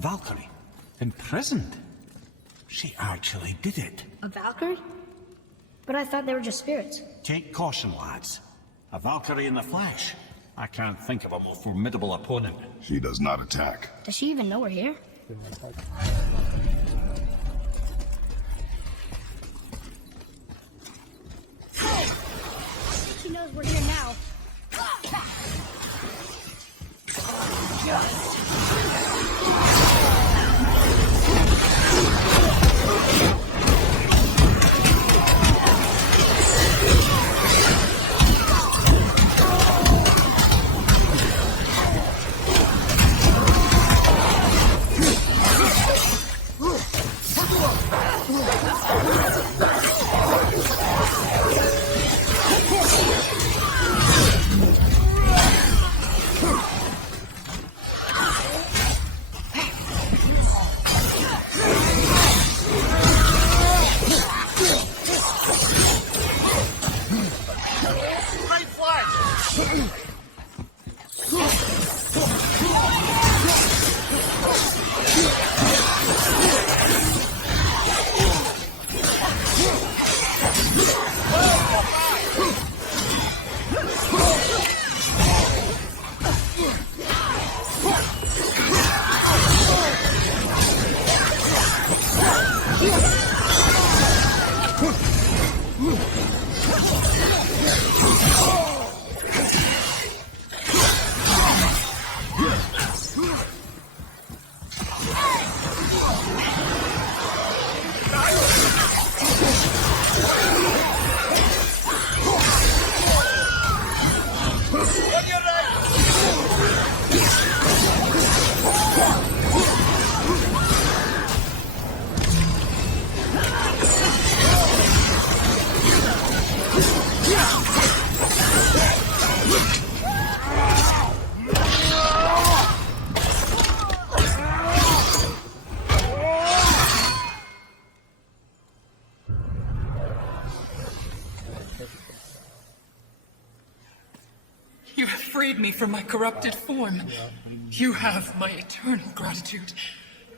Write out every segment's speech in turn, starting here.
Valkyrie, imprisoned. She actually did it. A Valkyrie? But I thought they were just spirits. Take caution, lads. A Valkyrie in the flesh. I can't think of a more formidable opponent. She does not attack. Does she even know we're here? She knows we're here now. You have freed me from my corrupted form. You have my eternal gratitude.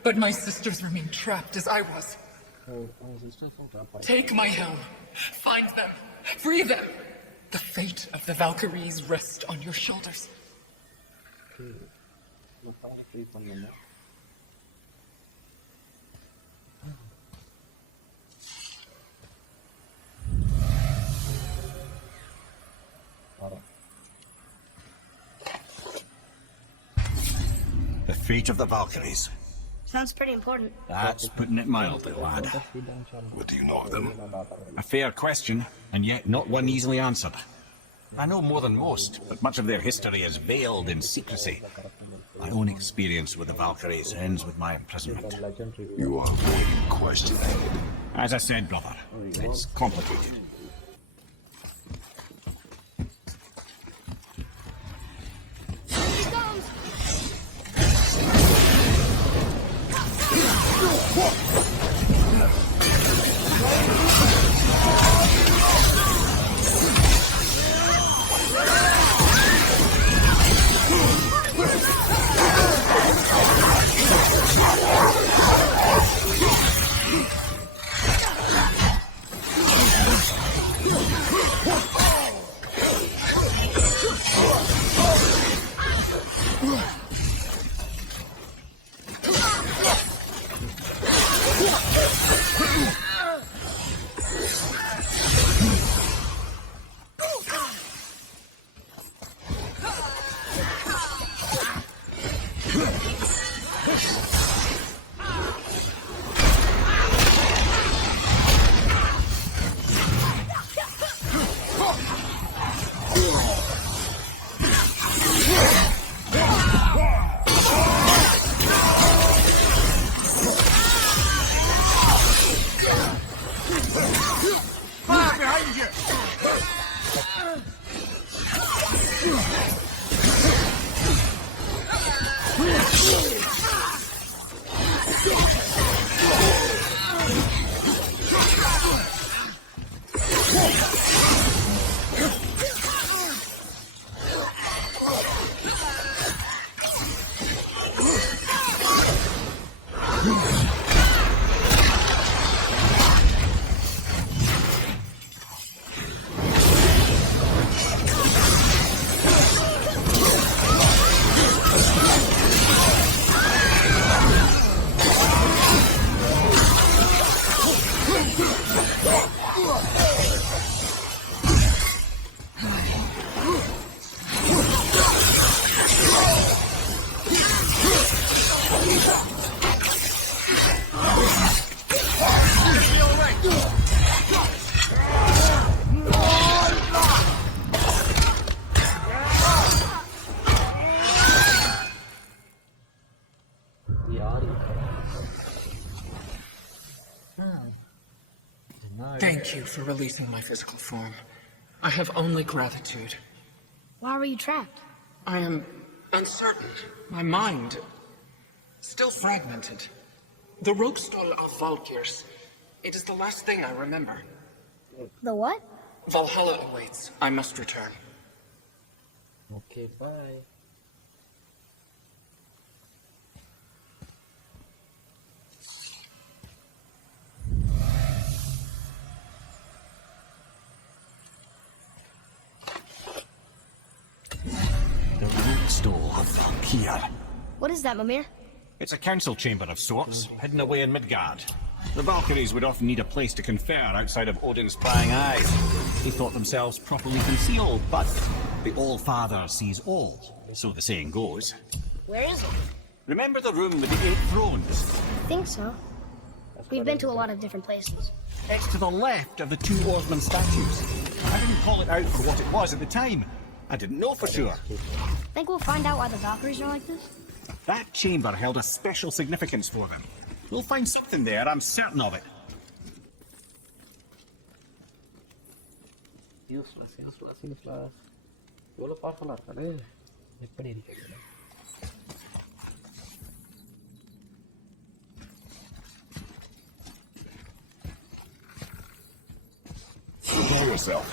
But my sisters remain trapped as I was. Take my helm. Find them. Free them. The fate of the Valkyries rests on your shoulders. The fate of the Valkyries. Sounds pretty important. That's putting it mildly, lad. What do you know of them? A fair question, and yet not one easily answered. I know more than most, but much of their history is veiled in secrecy. My own experience with the Valkyries ends with my imprisonment. You are avoiding questioning. As I said, brother, it's complicated. Here he comes! Thank you for releasing my physical form. I have only gratitude. Why were you trapped? I am uncertain. My mind still fragmented. The Rookstall of Valkyries. It is the last thing I remember. The what? Valhalla awaits. I must return. Okay, bye. The Rookstall of Valkyr. What is that, Mimir? It's a council chamber of sorts, hidden away in Midgard. The Valkyries would often need a place to confer outside of Odin's prying eyes. They thought themselves properly concealed, but the All-Father sees all, so the saying goes. Where is it? Remember the room with the 8 thrones? I think so. We've been to a lot of different places. It's to the left of the 2 Oarsman statues. I didn't call it out for what it was at the time. I didn't know for sure. Think we'll find out why the Valkyries are like this? That chamber held a special significance for them. We'll find something there, I'm certain of it. Useless. Iவ்வளோ பவர்ஃபுல்லாக இருக்காரு எப்படி இருக்கு Prepare yourself.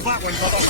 That one, brother.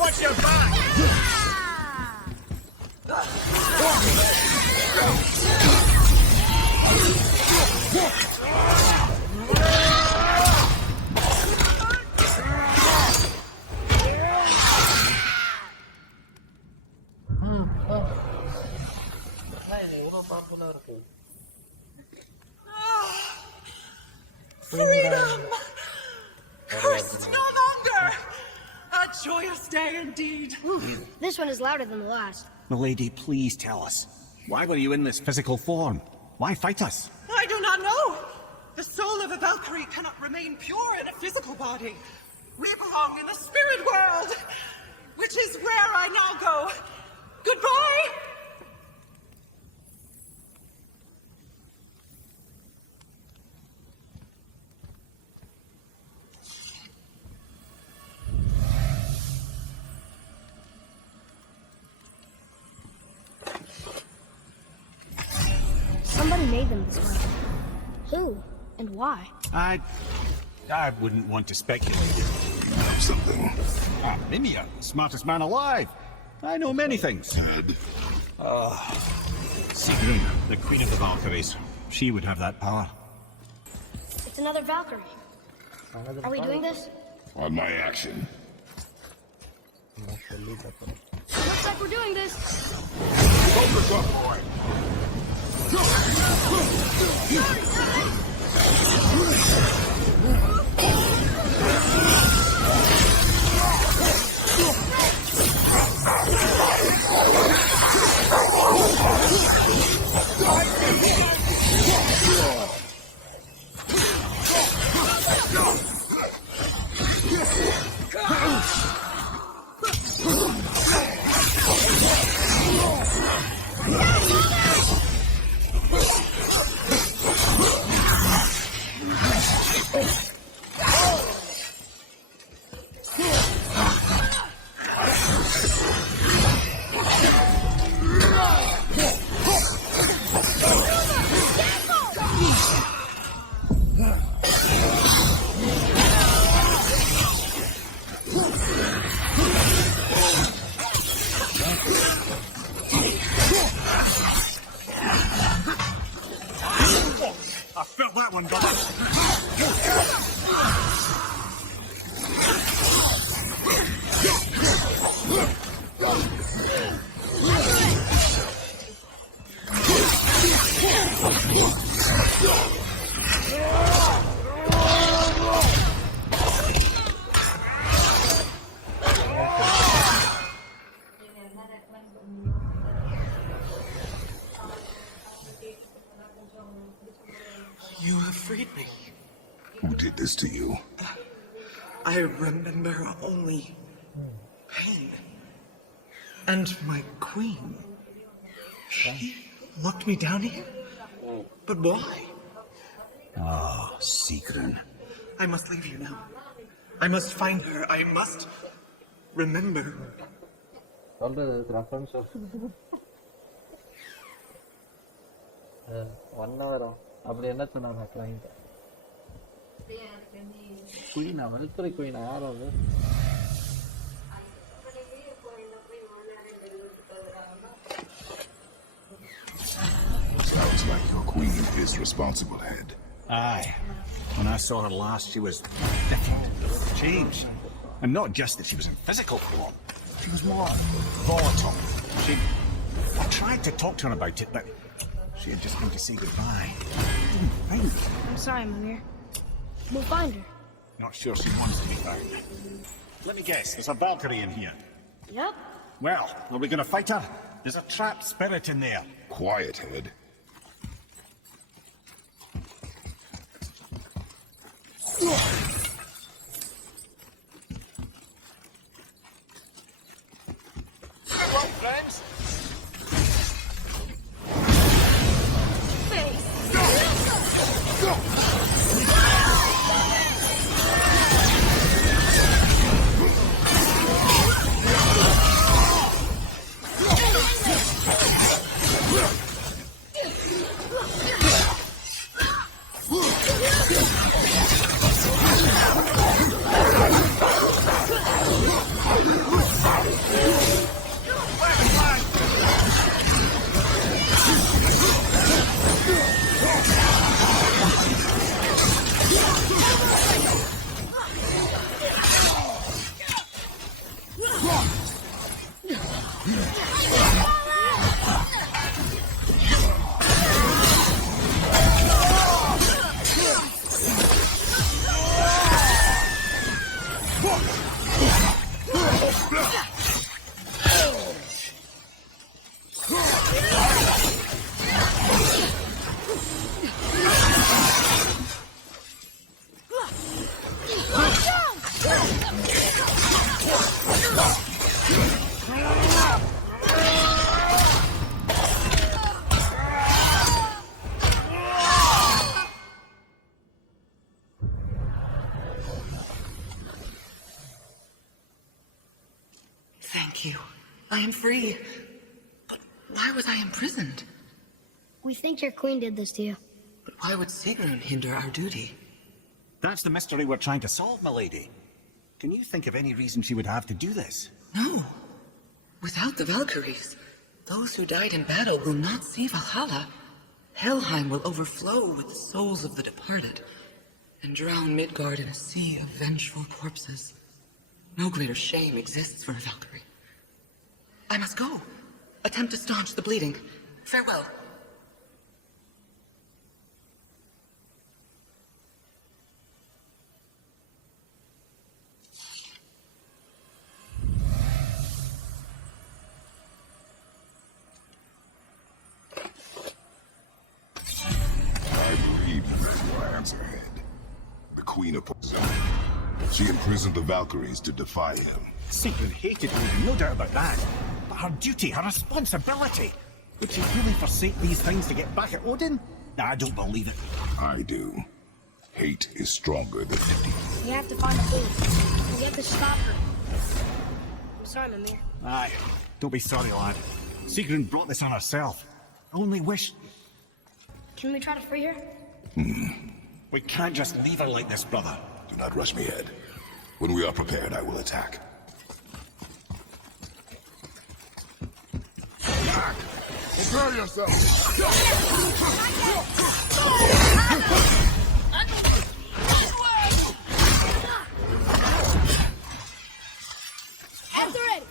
Watch your back! எவ்வளோ பவர்ஃபுல்லாக இருக்கு Freedom! Cursed no longer! A joyous day indeed. This one is louder than the last. Milady, please tell us. Why were you in this physical form? Why fight us? I do not know. The soul of a Valkyrie cannot remain pure in a physical body. We belong in the spirit world. which is where I now go. Goodbye! Somebody made them this way. Who? And why? I wouldn't want to speculate. Have something. Ah, Mimir, the smartest man alive. I know many things. Head. Sigrun, the queen of the Valkyries. She would have that power. It's another Valkyrie. Are we doing this? On my action. Looks like we're doing this. Focus up, boy. I felt that one, brother. You have freed me. Who did this to you? I remember only pain. And my queen. She locked me down here? But why? Ah, Sigrun. I must leave you now. I must find her. I must remember. சொல்றது reference 1 hour அப்படி என்ன சொன்னாங்க client குயினா வல்துறை குயினா யார் அது Sounds like your queen is responsible, Head. Aye. When I saw her last, she was different, changed. And not just that she was in physical form. She was more volatile. I tried to talk to her about it, but she had just come to say goodbye. Didn't find her. I'm sorry, Mimir. We'll find her. Not sure she wants to be found. Let me guess, there's a Valkyrie in here. Yep. Well, are we going to fight her? There's a trapped spirit in there. Quiet, Head. Hello, friends. Thank you. I am free. But why was I imprisoned? We think your queen did this to you. But why would Sigrun hinder our duty? That's the mystery we're trying to solve, milady. Can you think of any reason she would have to do this? No. Without the Valkyries, those who died in battle will not see Valhalla. Helheim will overflow with the souls of the departed, and drown Midgard in a sea of vengeful corpses. No greater shame exists for a Valkyrie. I must go. Attempt to staunch the bleeding. Farewell. I believe you read your answer, Head. The Queen of She imprisoned the Valkyries to defy him. Sigrun hated Odin, no doubt about that. But her duty, her responsibility. Would she really forsake these things to get back at Odin? I don't believe it. I do. Hate is stronger than pity. We have to find the queen. We have to stop her. I'm sorry, Mimir. Aye, don't be sorry, lad. Sigrun brought this on herself. I only wish... Can we try to free her? We can't just leave her like this, brother. Do not rush me, Head. When we are prepared, I will attack. Prepare yourself! After it!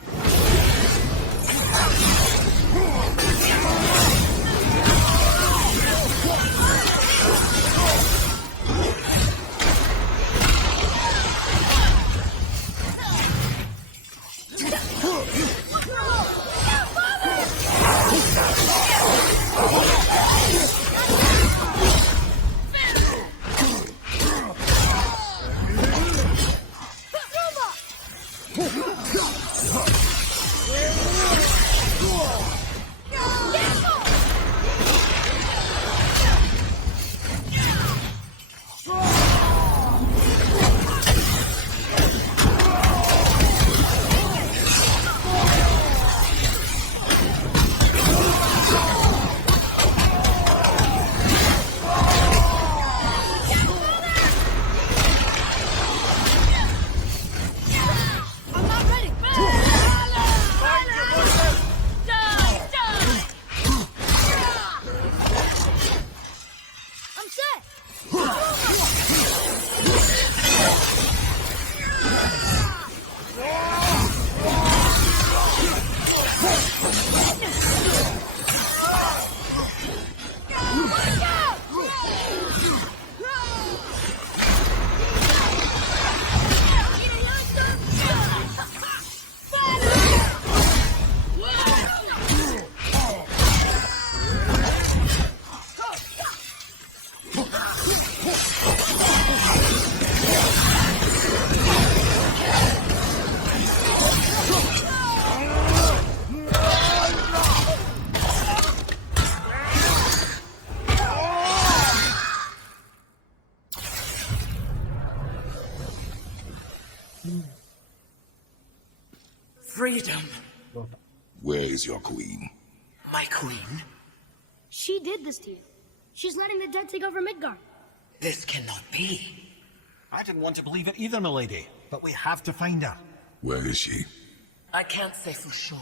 Freedom. Where is your queen? My queen? She did this to you. She's letting the dead take over Midgard. This cannot be. I didn't want to believe it either, milady. But we have to find her. Where is she? I can't say for sure,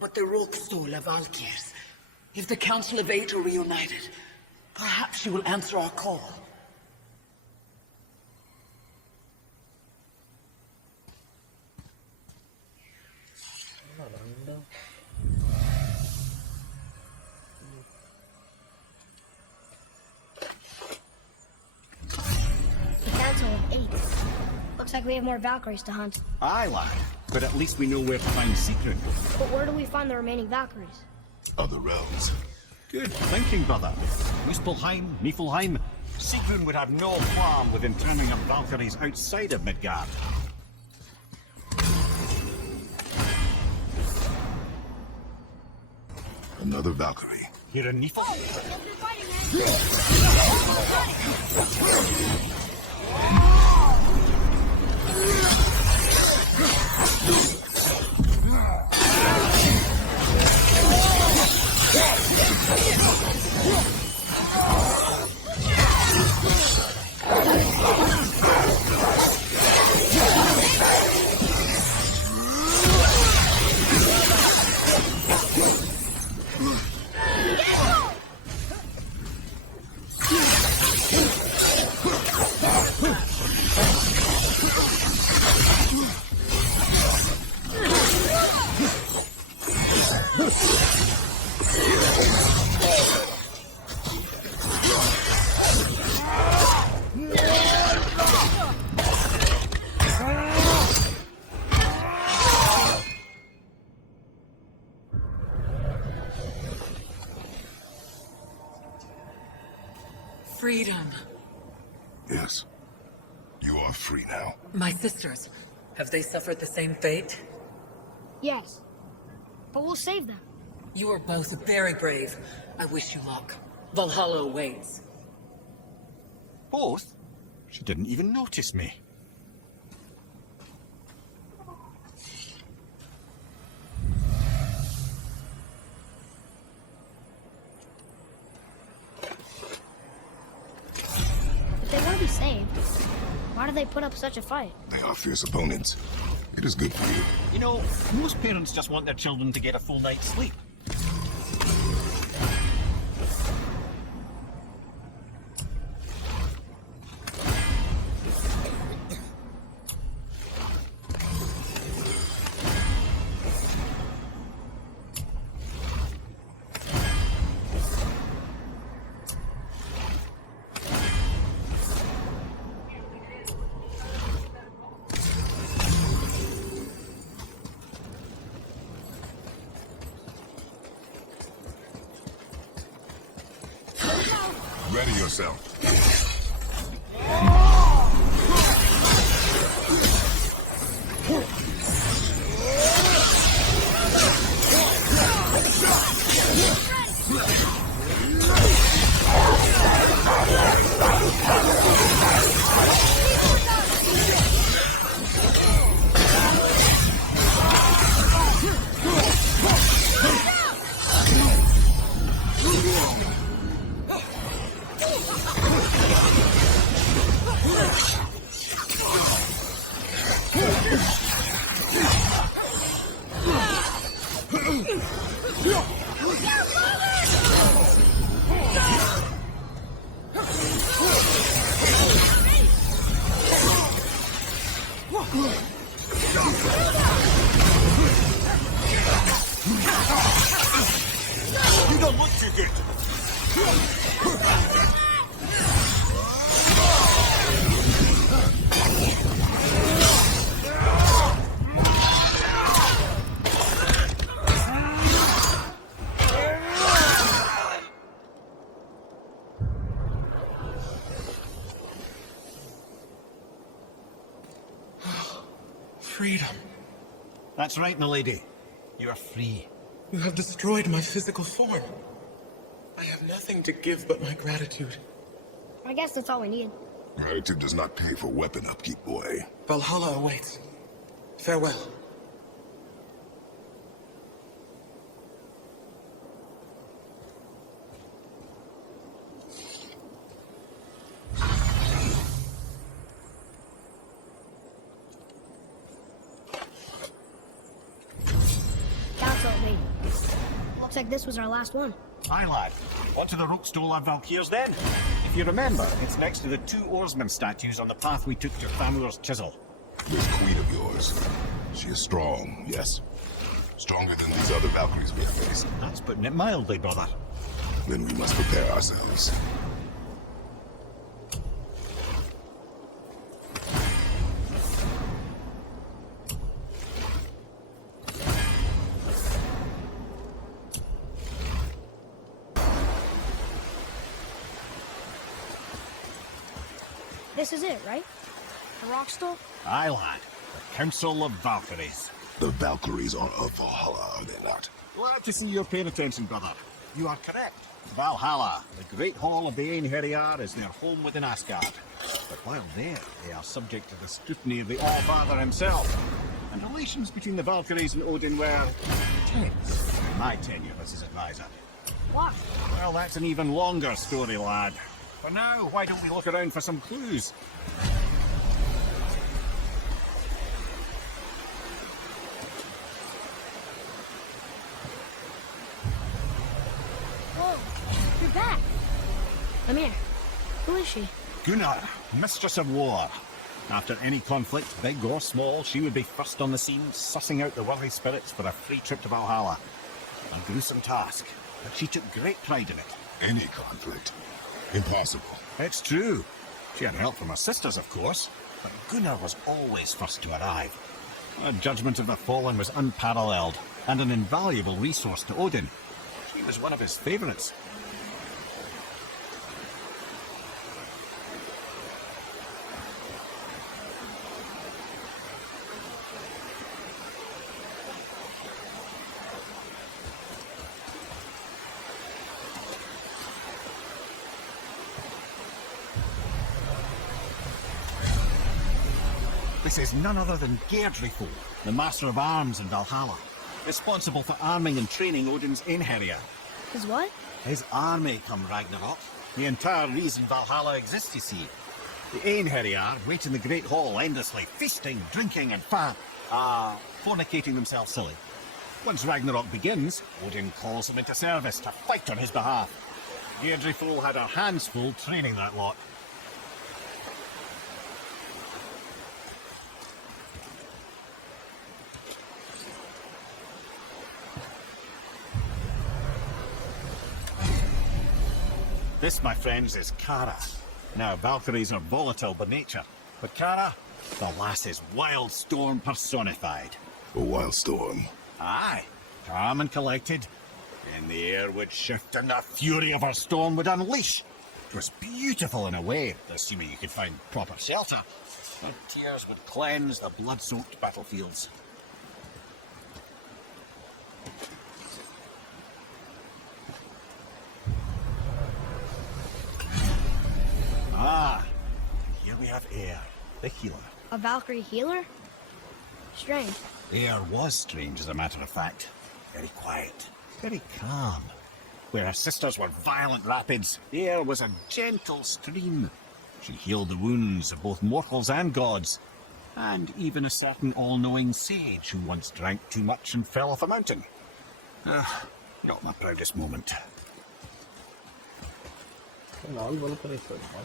but the rope stole Valkyries. If the Council of Eight are reunited, perhaps she will answer our call. The Council of Eight. Looks like we have more Valkyries to hunt. Aye, lad. But at least we know where to find Sigrun. But where do we find the remaining Valkyries? Other realms. Good thinking, brother. Muspelheim, Niflheim. Sigrun would have no qualm with interning up Valkyries outside of Midgard. Another Valkyrie. Here in Nifl? Freedom. Yes. You are free now. My sisters, have they suffered the same fate? Yes. But we'll save them. You are both very brave. I wish you luck. Valhalla awaits. Both? She didn't even notice me. If they want to be saved, why do they put up such a fight? They are fierce opponents. It is good for you. You know, most parents just want their children to get a full night's sleep. Ready yourself. You don't look too good. Freedom. That's right, milady. You are free. You have destroyed my physical form. I have nothing to give but my gratitude. I guess that's all we need. Gratitude does not pay for weapon upkeep, boy. Valhalla awaits. Farewell. Council, wait. Looks like this was our last one. Aye, lad. On to the To OWLEyE Valkyries then. If you remember, it's next to the two oarsmen statues on the path we took to Thamur's chisel. This queen of yours. She is strong, yes. Stronger than these other Valkyries we have faced. That's putting it mildly, brother. Then we must prepare ourselves. This is it, right? The rock stool? Aye, lad. The Council of Valkyries. The Valkyries are of Valhalla, are they not? Glad to see you're paying attention, brother. You are correct. Valhalla, the great hall of the Einherjar, is their home within Asgard. But while there, they are subject to the scrutiny of the All-Father himself. And relations between the Valkyries and Odin were tense in my tenure as his advisor. Why? Well, that's an even longer story, lad. For now, why don't we look around for some clues? Whoa, you're back. Come here. Who is she? Gunnar, Mistress of War. After any conflict, big or small, she would be first on the scene, sussing out the worthy spirits for a free trip to Valhalla. A gruesome task, but she took great pride in it. Any conflict. Impossible. It's true. She had help from her sisters, of course, but Gunnar was always first to arrive. Her judgment of the fallen was unparalleled, and an invaluable resource to Odin. She was one of his favourites. This is none other than Geirdriful, the master of arms in Valhalla, responsible for arming and training Odin's Einherjar. Is what? His army come Ragnarok. The entire reason Valhalla exists, you see. The Einherjar wait in the Great Hall endlessly, feasting, drinking, and fornicating themselves silly. Once Ragnarok begins, Odin calls them into service to fight on his behalf. Geirdrifol had her hands full training that lot. This, my friends, is Kara. Now, Valkyries are volatile by nature, but Kara, the lass is wild storm personified. A wild storm. Aye, calm and collected. Then the air would shift and the fury of her storm would unleash. It was beautiful in a way, assuming you could find proper shelter. Her tears would cleanse the blood-soaked battlefields. Ah, here we have Air, the healer. A Valkyrie healer? Strange. Air was strange, as a matter of fact. Very quiet, very calm. Where her sisters were violent rapids, Air was a gentle stream. She healed the wounds of both mortals and gods, and even a certain all-knowing sage who once drank too much and fell off a mountain. Not my proudest moment. நாள் வளர்ப்பனை சொல்லுமா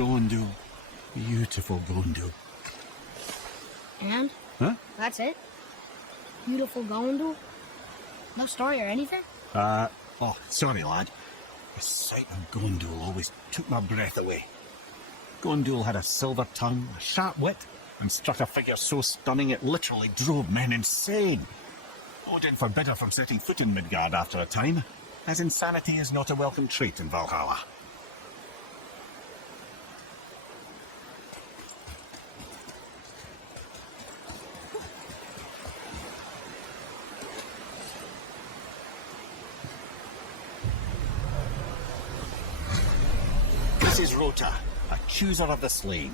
Gondul. Beautiful Gondul. And? Huh? That's it? Beautiful Gondul? No story or anything? Oh, sorry, lad. The sight of Gondul always took my breath away. Gondul had a silver tongue, a sharp wit, and struck a figure so stunning it literally drove men insane. Odin forbid her from setting foot in Midgard after a time, as insanity is not a welcome trait in Valhalla. This is Rota, a chooser of the slain.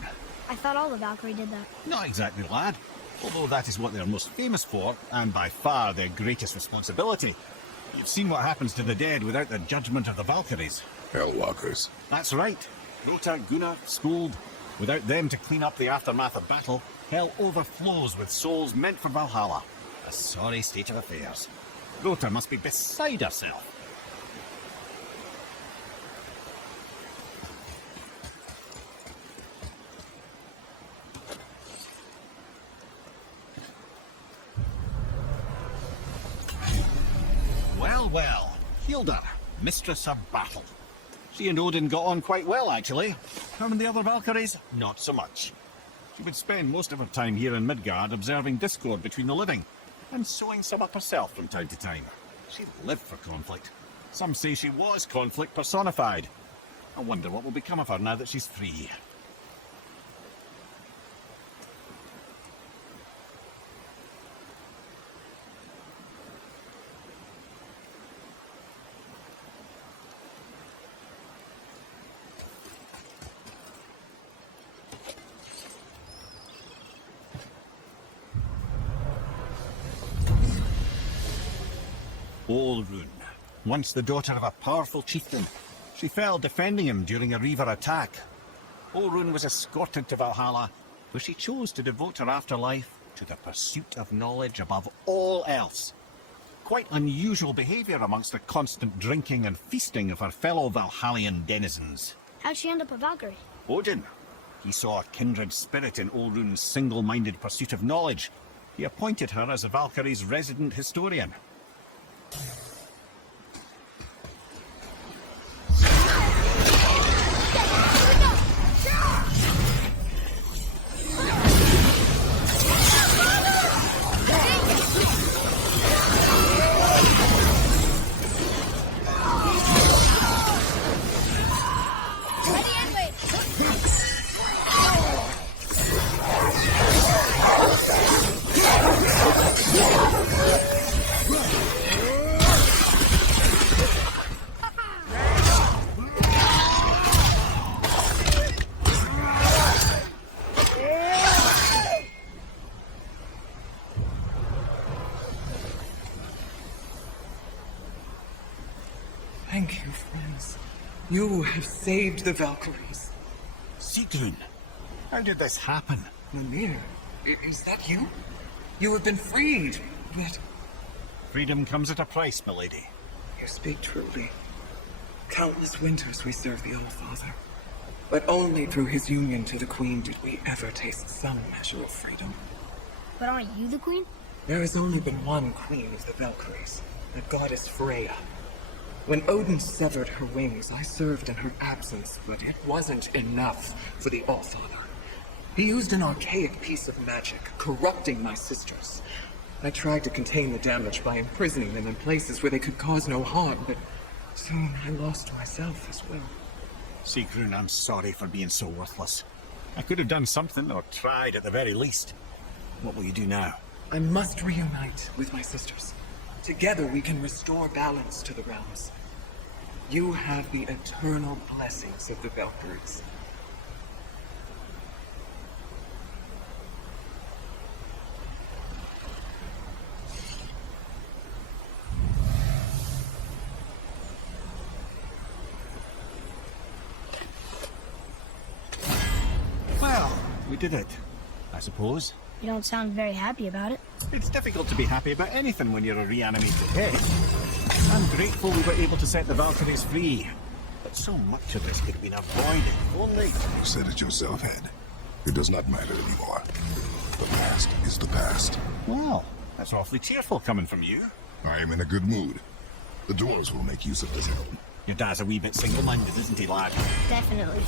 I thought all the Valkyrie did that. Not exactly, lad. Although that is what they're most famous for, and by far their greatest responsibility. You've seen what happens to the dead without the judgment of the Valkyries. Hellwalkers. That's right. Rota, Gunnar, Skuld. Without them to clean up the aftermath of battle, hell overflows with souls meant for Valhalla. A sorry state of affairs. Rota must be beside herself. Well, Hilda, mistress of battle. She and Odin got on quite well, actually. Her and the other Valkyries, not so much. She would spend most of her time here in Midgard observing discord between the living, and sewing some up herself from time to time. She lived for conflict. Some say she was conflict personified. I wonder what will become of her now that she's free. Olrun, once the daughter of a powerful chieftain. She fell defending him during a Reaver attack. Olrun was escorted to Valhalla, where she chose to devote her afterlife to the pursuit of knowledge above all else. Quite unusual behaviour amongst the constant drinking and feasting of her fellow Valhallian denizens. How'd she end up a Valkyrie? Odin. He saw a kindred spirit in Olrun's single-minded pursuit of knowledge. He appointed her as the Valkyrie's resident historian. You have saved the Valkyries. Sigrun, how did this happen? Mimir, is that you? You have been freed, but Freedom comes at a price, milady. you speak truly. Countless winters we served the All-Father, but only through his union to the Queen did we ever taste some measure of freedom. But aren't you the queen? There has only been one queen of the Valkyries, the goddess Freya. When Odin severed her wings, I served in her absence, but it wasn't enough for the All-Father. He used an archaic piece of magic, corrupting my sisters. I tried to contain the damage by imprisoning them in places where they could cause no harm, but soon I lost myself as well. Sigrun, I'm sorry for being so worthless. I could have done something, or tried at the very least. What will you do now? I must reunite with my sisters. Together we can restore balance to the realms. You have the eternal blessings of the Valkyries. Well, we did it, I suppose. You don't sound very happy about it. It's difficult to be happy about anything when you're a reanimated head. I'm grateful we were able to set the Valkyries free. But so much of this could have been avoided if only... You said it yourself, Head. It does not matter anymore. The past is the past. Well, that's awfully cheerful coming from you. I am in a good mood. The dwarves will make use of this help. Your dad's a wee bit single-minded, isn't he, lad? Definitely.